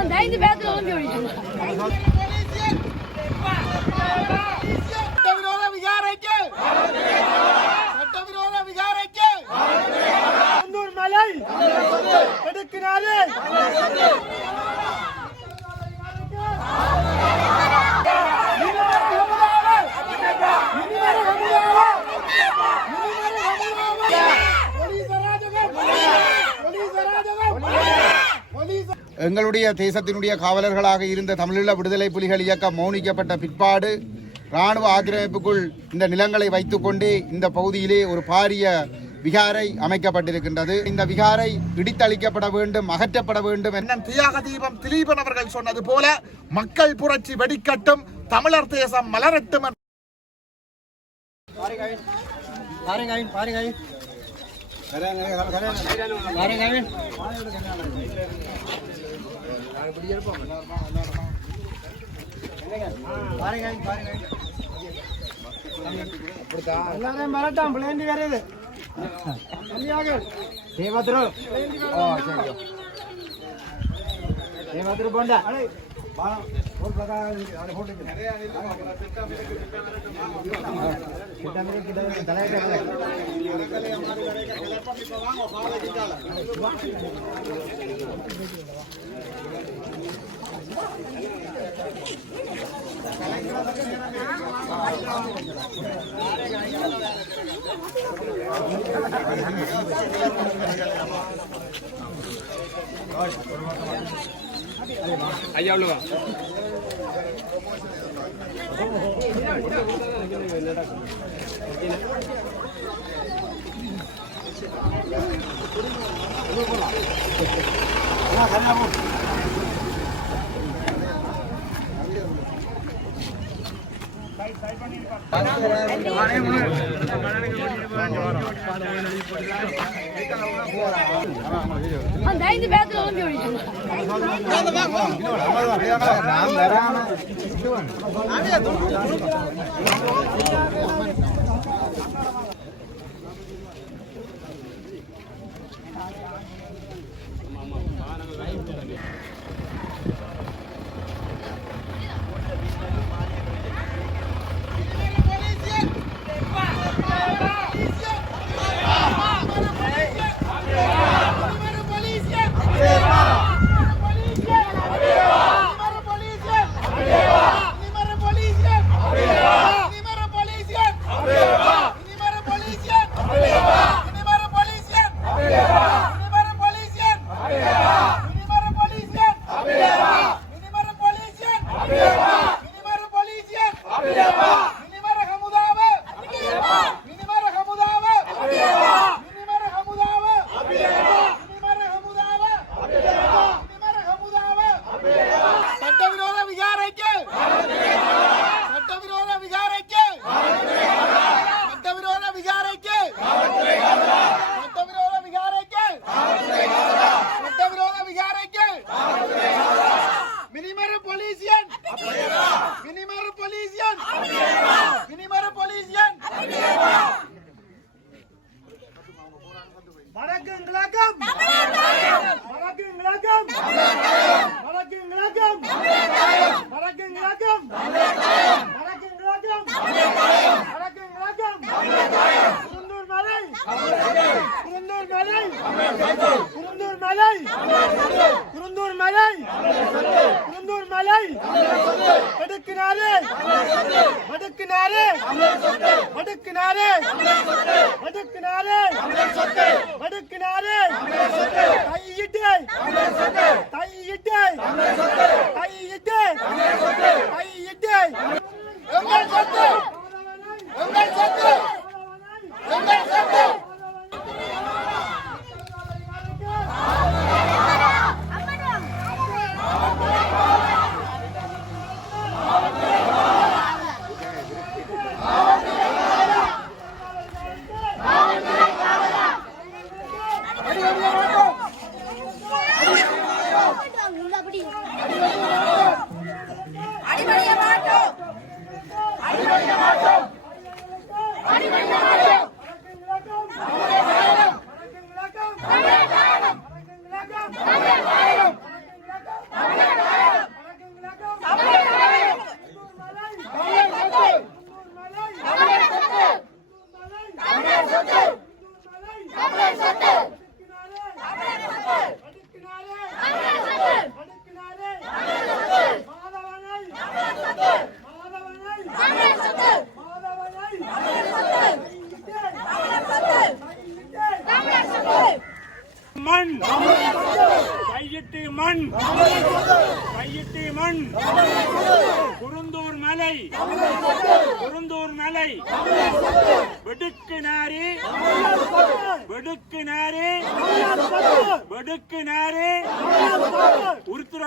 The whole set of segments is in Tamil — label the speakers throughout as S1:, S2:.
S1: அந்த ஐந்து பேத்துல ஓடிட்டாங்க
S2: சட்டவிரோத விகாரைக்கு சட்டவிரோத விகாரைக்கு குந்தூர் மலை. எடுக்கிறாரே
S3: எங்களுடைய தேசத்தினுடைய காவலர்களாக இருந்த தமிழீழ விடுதலை புலிகள் இயக்கம் மௌனிக்கப்பட்ட பிற்பாடு இராணுவ ஆக்கிரமிப்புக்குள் இந்த நிலங்களை வைத்துக்கொண்டு இந்த பகுதியிலே ஒரு பாரிய விகாரை அமைக்கப்பட்டிருக்கின்றது. இந்த விகாரை இடித்தளிக்கப்பட வேண்டும் அகற்றப்பட வேண்டும் என
S2: அண்ணன் தியாக தீபம் திலீபன் அவர்கள் சொன்னது போல மக்கள் புரட்சி வெடிக்கட்டும் தமிழர் தேசம் மலரட்டும் என்ற எல்லாரையும் வரட்டும் பிளேண்டி வருது தேவத்ரு தேவத்ரு போண்டா.
S1: அந்த આ દે દોડ દોડ દોડ சொத்து.
S4: கையிட்டு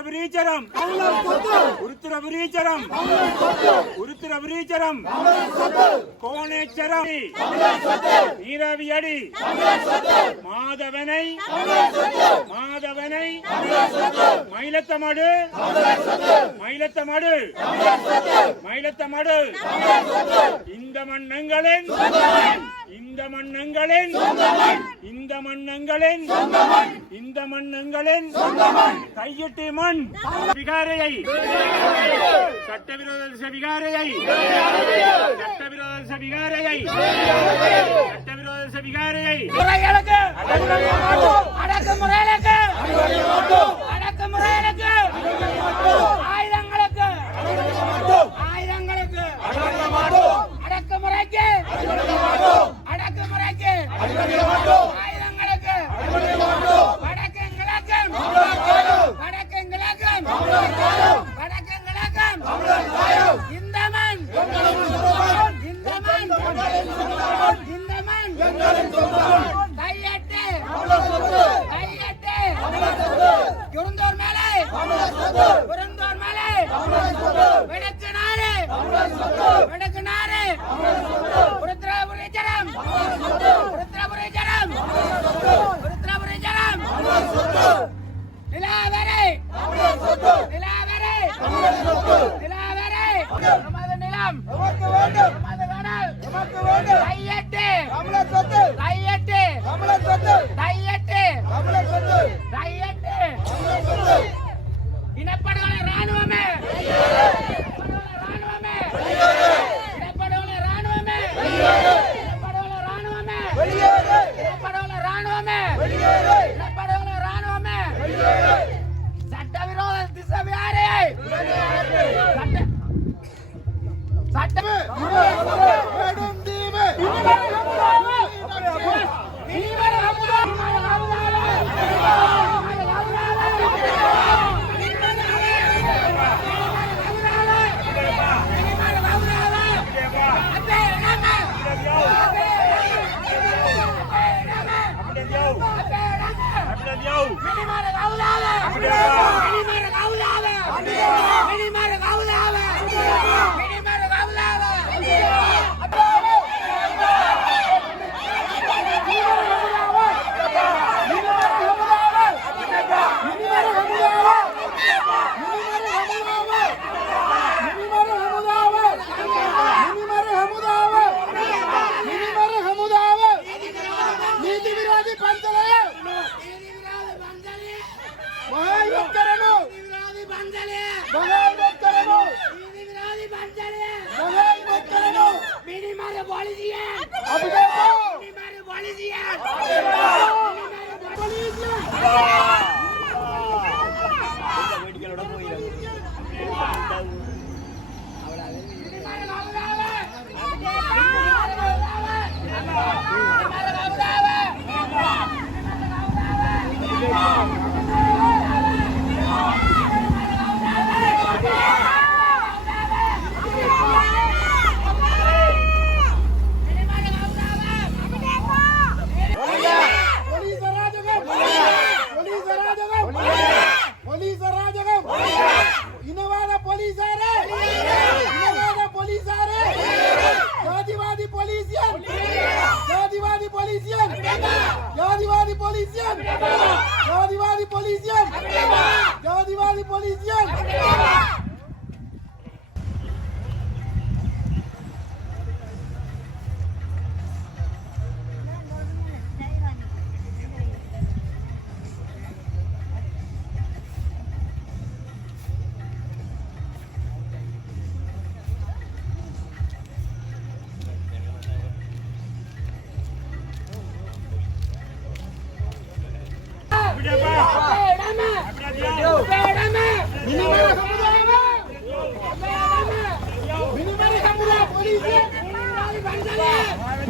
S4: உருத்திரபுரீச்சரம் உருத்திரபுரீச்சரம் உருத்திரபுரீச்சரம் கோணேச்சரம். நீராவி அடி மாதவனை. மாதவனை. மயிலத்தமடு. மயிலத்தமடு. மயிலத்தமடு. இந்த மன்னங்களின் இந்த மன்னங்களின் இந்த மன்னங்களின் இந்த மன்னங்களின் கையிட்டு மண் விகாரையை சட்டவிரோத விகாரையை சட்டவிரோத விகாரையை சட்டவிரோத விகாரையை
S5: அடக்குமுறைகளுக்கு அடக்குமுறைகளுக்கு
S3: அடக்குமுறைகளுக்கு ¡Que
S5: lo mando!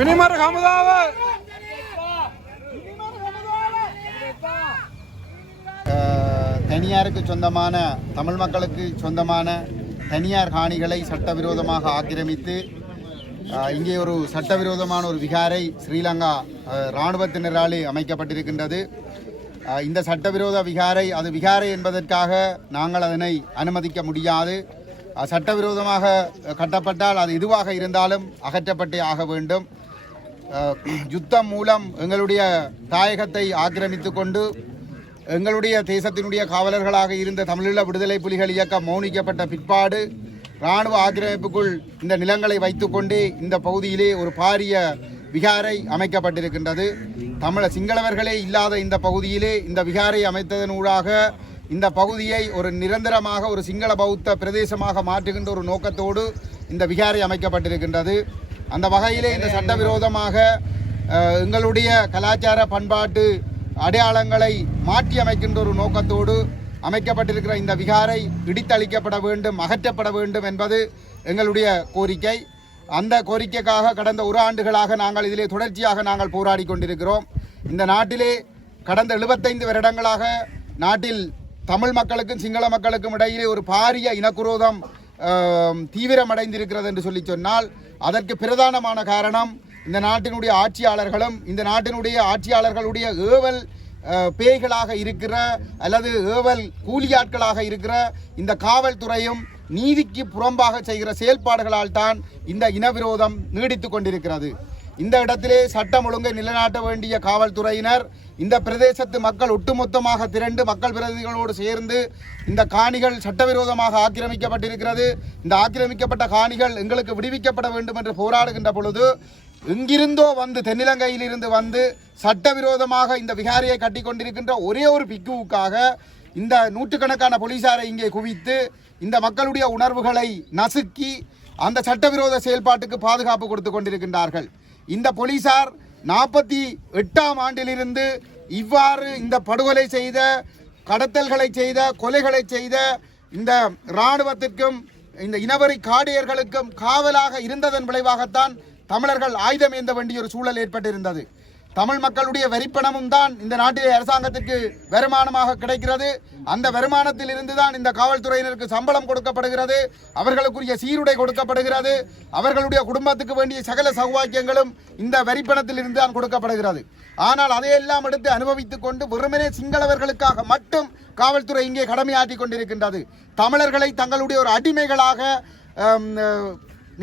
S3: මිනිමර හමුදාව தனியாருக்கு சொந்தமான தமிழ் மக்களுக்கு சொந்தமான தனியார் காணிகளை சட்டவிரோதமாக ஆக்கிரமித்து இங்கே ஒரு சட்டவிரோதமான ஒரு விகாரை ஸ்ரீலங்கா இராணுவத்தினராலே அமைக்கப்பட்டிருக்கின்றது. இந்த சட்டவிரோத விகாரை அது விகாரை என்பதற்காக நாங்கள் அதனை அனுமதிக்க முடியாது. சட்டவிரோதமாக கட்டப்பட்டால் அது எதுவாக இருந்தாலும் அகற்றப்பட்டே ஆக வேண்டும். யுத்தம் மூலம் எங்களுடைய தாயகத்தை ஆக்கிரமித்து கொண்டு எங்களுடைய தேசத்தினுடைய காவலர்களாக இருந்த தமிழீழ விடுதலை புலிகள் இயக்கம் மௌனிக்கப்பட்ட பிற்பாடு இராணுவ ஆக்கிரமிப்புக்குள் இந்த நிலங்களை வைத்துக்கொண்டே இந்த பகுதியிலே ஒரு பாரிய விகாரை அமைக்கப்பட்டிருக்கின்றது. தமிழ சிங்களவர்களே இல்லாத இந்த பகுதியிலே இந்த விகாரை அமைத்ததன் ஊடாக இந்த பகுதியை ஒரு நிரந்தரமாக ஒரு சிங்கள பௌத்த பிரதேசமாக மாற்றுகின்ற ஒரு நோக்கத்தோடு இந்த விகாரை அமைக்கப்பட்டிருக்கின்றது. அந்த வகையிலே இந்த சட்டவிரோதமாக எங்களுடைய கலாச்சார பண்பாட்டு அடையாளங்களை மாற்றி அமைக்கின்ற ஒரு நோக்கத்தோடு அமைக்கப்பட்டிருக்கிற இந்த விகாரை இடித்தளிக்கப்பட வேண்டும் அகற்றப்பட வேண்டும் என்பது எங்களுடைய கோரிக்கை. அந்த கோரிக்கைக்காக கடந்த ஒரு ஆண்டுகளாக நாங்கள் இதிலே தொடர்ச்சியாக நாங்கள் போராடி கொண்டிருக்கிறோம். இந்த நாட்டிலே கடந்த 75 வருடங்களாக நாட்டில் தமிழ் மக்களுக்கும் சிங்கள மக்களுக்கும் இடையிலே ஒரு பாரிய இனக்குரோதம் தீவிரமடைந்திருக்கிறது என்று சொல்லி சொன்னால் அதற்கு பிரதானமான காரணம் இந்த நாட்டினுடைய ஆட்சியாளர்களும் இந்த நாட்டினுடைய ஆட்சியாளர்களுடைய ஏவல் பேய்களாக இருக்கிற அல்லது ஏவல் கூலியாட்களாக இருக்கிற இந்த காவல்துறையும் நீதிக்கு புறம்பாக செய்கிற செயல்பாடுகளால் தான் இந்த இனவிரோதம் நீடித்து கொண்டிருக்கிறது. இந்த இடத்திலே சட்டம் ஒழுங்கை நிலைநாட்ட வேண்டிய காவல்துறையினர் இந்த பிரதேசத்து மக்கள் ஒட்டுமொத்தமாக திரண்டு மக்கள் பிரதிகளோடு சேர்ந்து இந்த காணிகள் சட்டவிரோதமாக ஆக்கிரமிக்கப்பட்டிருக்கிறது. இந்த ஆக்கிரமிக்கப்பட்ட காணிகள் எங்களுக்கு விடுவிக்கப்பட வேண்டும் என்று போராடுகின்ற பொழுது எங்கிருந்தோ வந்து தென்னிலங்கையிலிருந்து வந்து சட்டவிரோதமாக இந்த விகாரியை கட்டி கொண்டிருக்கின்ற ஒரே ஒரு பிக்குவுக்காக இந்த நூற்றுக்கணக்கான போலீசாரை இங்கே குவித்து இந்த மக்களுடைய உணர்வுகளை நசுக்கி அந்த சட்டவிரோத செயல்பாட்டுக்கு பாதுகாப்பு கொடுத்து கொண்டிருக்கின்றார்கள். இந்த போலீசார் நாற்பத்தி எட்டாம் ஆண்டிலிருந்து இவ்வாறு இந்த படுகொலை செய்த கடத்தல்களை செய்த கொலைகளை செய்த இந்த இராணுவத்திற்கும் இந்த இனவரி காடியர்களுக்கும் காவலாக இருந்ததன் விளைவாகத்தான் தமிழர்கள் ஆயுதம் ஏந்த வேண்டிய ஒரு சூழல் ஏற்பட்டிருந்தது. தமிழ் மக்களுடைய வரிப்பணமும் தான் இந்த நாட்டிலே அரசாங்கத்திற்கு வருமானமாக கிடைக்கிறது. அந்த வருமானத்தில் இருந்து தான் இந்த காவல்துறையினருக்கு சம்பளம் கொடுக்கப்படுகிறது. அவர்களுக்குரிய சீருடை கொடுக்கப்படுகிறது. அவர்களுடைய குடும்பத்துக்கு வேண்டிய சகல சௌவாக்கியங்களும் இந்த வரிப்பணத்தில் இருந்து தான் கொடுக்கப்படுகிறது. ஆனால் அதையெல்லாம் எடுத்து அனுபவித்துக் கொண்டு வெறுமனே சிங்களவர்களுக்காக மட்டும் காவல்துறை இங்கே கடமையாற்றி கொண்டிருக்கின்றது. தமிழர்களை தங்களுடைய ஒரு அடிமைகளாக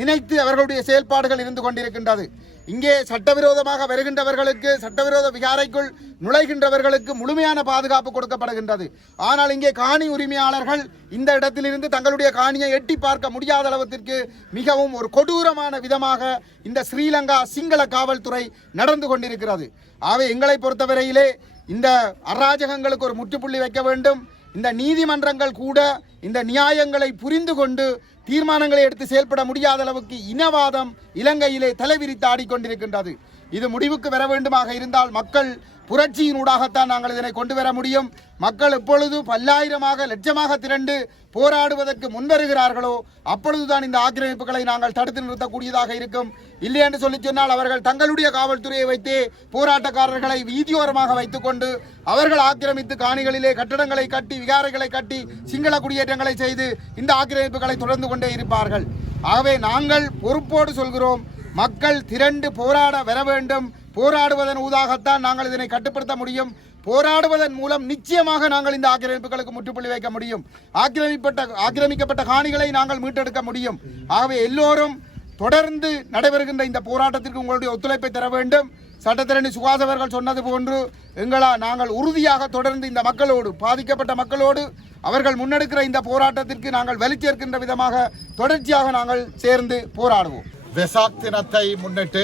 S3: நினைத்து அவர்களுடைய செயல்பாடுகள் இருந்து கொண்டிருக்கின்றது. இங்கே சட்டவிரோதமாக வருகின்றவர்களுக்கு சட்டவிரோத விகாரைக்குள் நுழைகின்றவர்களுக்கு முழுமையான பாதுகாப்பு கொடுக்கப்படுகின்றது. ஆனால் இங்கே காணி உரிமையாளர்கள் இந்த இடத்திலிருந்து தங்களுடைய காணியை எட்டி பார்க்க முடியாத அளவத்திற்கு மிகவும் ஒரு கொடூரமான விதமாக இந்த ஸ்ரீலங்கா சிங்கள காவல்துறை நடந்து கொண்டிருக்கிறது. ஆகவே எங்களை பொறுத்தவரையிலே இந்த அராஜகங்களுக்கு ஒரு முற்றுப்புள்ளி வைக்க வேண்டும். இந்த நீதிமன்றங்கள் கூட இந்த நியாயங்களை புரிந்து கொண்டு தீர்மானங்களை எடுத்து செயல்பட முடியாத அளவுக்கு இனவாதம் இலங்கையிலே தலைவிரித்து ஆடிக்கொண்டிருக்கின்றது. இது முடிவுக்கு வர வேண்டுமாக இருந்தால் மக்கள் புரட்சியினூடாகத்தான் நாங்கள் இதனை கொண்டு வர முடியும். மக்கள் எப்பொழுது பல்லாயிரமாக லட்சமாக திரண்டு போராடுவதற்கு முன்வருகிறார்களோ அப்பொழுதுதான் இந்த ஆக்கிரமிப்புகளை நாங்கள் தடுத்து நிறுத்தக்கூடியதாக இருக்கும். இல்லை என்று சொல்லி சொன்னால் அவர்கள் தங்களுடைய காவல்துறையை வைத்தே போராட்டக்காரர்களை வீதியோரமாக வைத்துக்கொண்டு அவர்கள் ஆக்கிரமித்து காணிகளிலே கட்டடங்களை கட்டி விகாரைகளை கட்டி சிங்கள குடியேற்றங்களை செய்து இந்த ஆக்கிரமிப்புகளை தொடர்ந்து கொண்டே இருப்பார்கள். ஆகவே நாங்கள் பொறுப்போடு சொல்கிறோம். மக்கள் திரண்டு போராட வர வேண்டும். போராடுவதன் ஊதாகத்தான் நாங்கள் இதனை கட்டுப்படுத்த முடியும். போராடுவதன் மூலம் நிச்சயமாக நாங்கள் இந்த ஆக்கிரமிப்புகளுக்கு முற்றுப்புள்ளி வைக்க முடியும். ஆக்கிரமிப்பட்ட ஆக்கிரமிக்கப்பட்ட காணிகளை நாங்கள் மீட்டெடுக்க முடியும். ஆகவே எல்லோரும் தொடர்ந்து நடைபெறுகின்ற இந்த போராட்டத்திற்கு உங்களுடைய ஒத்துழைப்பை தர வேண்டும். சட்டத்திரணி சுகாஸ் அவர்கள் சொன்னது போன்று எங்களா நாங்கள் உறுதியாக தொடர்ந்து இந்த மக்களோடு பாதிக்கப்பட்ட மக்களோடு அவர்கள் முன்னெடுக்கிற இந்த போராட்டத்திற்கு நாங்கள் வலிச்சேர்க்கின்ற விதமாக தொடர்ச்சியாக நாங்கள் சேர்ந்து போராடுவோம்.
S6: வெசாக் தினத்தை முன்னிட்டு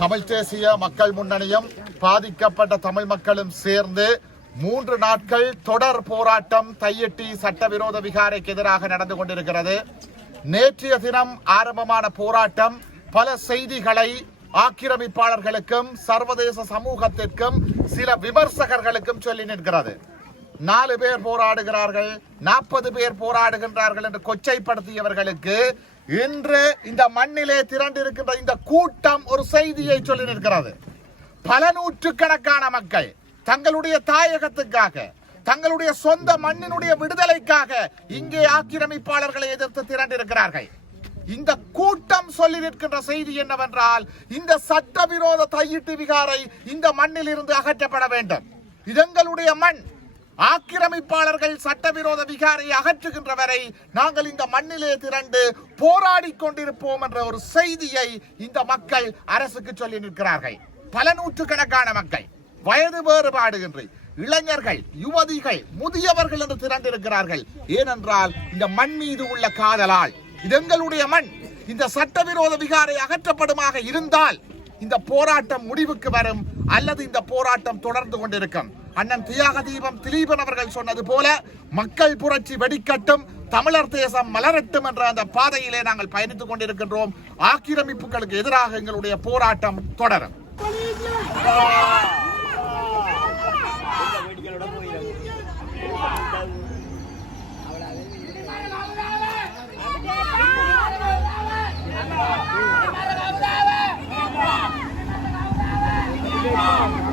S6: தமிழ் தேசிய மக்கள் முன்னணியும் பாதிக்கப்பட்ட தமிழ் மக்களும் சேர்ந்து மூன்று நாட்கள் தொடர் போராட்டம் தையெட்டி சட்டவிரோத விகாரைக்கு எதிராக நடந்து கொண்டிருக்கிறது. நேற்றைய தினம் ஆரம்பமான போராட்டம் பல செய்திகளை ஆக்கிரமிப்பாளர்களுக்கும் சர்வதேச சமூகத்திற்கும் சில விமர்சகர்களுக்கும் சொல்லி நிற்கிறது. நாலு பேர் போராடுகிறார்கள் நாற்பது பேர் போராடுகின்றார்கள் என்று கொச்சைப்படுத்தியவர்களுக்கு இன்று இந்த மண்ணிலே திரண்டிருக்கின்ற இந்த கூட்டம் ஒரு செய்தியை சொல்லி நிற்கிறது. பல நூற்றுக்கணக்கான மக்கள் தங்களுடைய தாயகத்துக்காக தங்களுடைய சொந்த மண்ணினுடைய விடுதலைக்காக இங்கே ஆக்கிரமிப்பாளர்களை எதிர்த்து திரண்டிருக்கிறார்கள். இந்த கூட்டம் சொல்லி நிற்கின்ற செய்தி என்னவென்றால் இந்த சட்டவிரோத தையிட்டு விகாரை இந்த மண்ணில் இருந்து அகற்றப்பட வேண்டும். இது எங்களுடைய மண் ஆக்கிரமிப்பாளர்கள் சட்டவிரோத விகாரை அகற்றுகின்ற வரை நாங்கள் இந்த மண்ணிலே திரண்டு போராடி கொண்டிருப்போம் என்ற ஒரு செய்தியை இந்த மக்கள் அரசுக்கு சொல்லி நிற்கிறார்கள். பல நூற்றுக்கணக்கான மக்கள் வயது வேறுபாடுகின்றி இளைஞர்கள் யுவதிகள் முதியவர்கள் என்று திரண்டிருக்கிறார்கள். ஏனென்றால் இந்த மண் மீது உள்ள காதலால் இது எங்களுடைய மண். இந்த சட்டவிரோத விகாரை அகற்றப்படுமாக இருந்தால் இந்த போராட்டம் முடிவுக்கு வரும் அல்லது இந்த போராட்டம் தொடர்ந்து கொண்டிருக்கும். அண்ணன் தியாக தீபம் திலீபன் அவர்கள் சொன்னது போல மக்கள் புரட்சி வெடிக்கட்டும் தமிழர் தேசம் மலரட்டும் என்ற அந்த பாதையிலே நாங்கள் பயணித்துக் கொண்டிருக்கின்றோம் ஆக்கிரமிப்புகளுக்கு எதிராக எங்களுடைய போராட்டம் தொடரும்
S5: Thank.